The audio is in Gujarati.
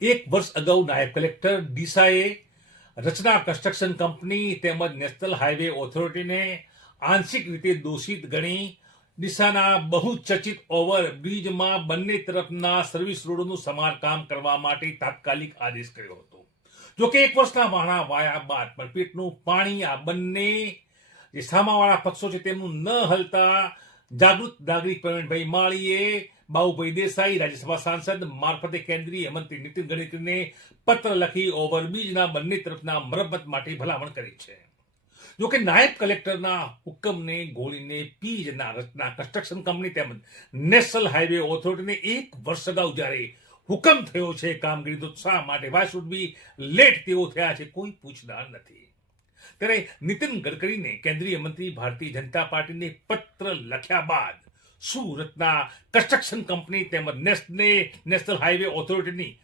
એક વર્ષ અગાઉ નાયબ કલેક્ટર ડીસાએ રચના કન્સ્ટ્રક્શન કંપની તેમજ નેશનલ હાઈવે ઓથોરિટીને આંશિક રીતે દોષિત ગણી ડીસાના બહુચર્ચિત ઓવરબ્રિજમાં બંને તરફના સર્વિસ રોડોનું સમારકામ કરવા માટે તાત્કાલિક આદેશ કર્યો હતો. જોકે એક વર્ષના વાણા વાયા બાદ પણ પેટનું પાણી આ બંને જે સામાવાળા પક્ષો છે તેમનું ન હલતા જાગૃત નાગરિક પ્રવીણભાઈ માળીએ બાબુભાઈ દેસાઈ રાજ્યસભા સાંસદ મારફતે કેન્દ્રીય મંત્રી નીતિન ગડકરીને પત્ર લખી ઓવરબ્રિજના બંને તરફના મરમ્મત માટે ભલામણ કરી છે. જોકે નાયબ કલેક્ટરના હુકમને ગોળીને પીજના રચના કન્સ્ટ્રક્શન કંપની તેમજ નેશનલ હાઈવે ઓથોરિટીને એક વર્ષ અગાઉ જ્યારે હુકમ થયો છે કામગીરી તો શા માટે વાય શુડ બી લેટ તેઓ થયા છે કોઈ પૂછનાર નથી. ત્યારે નીતિન ગડકરીને કેન્દ્રીય મંત્રી ભારતીય જનતા પાર્ટીને પત્ર લખ્યા બાદ સુરતના કન્સ્ટ્રક્શન કંપની તેમજ નેશનલ હાઈવે ઓથોરિટીની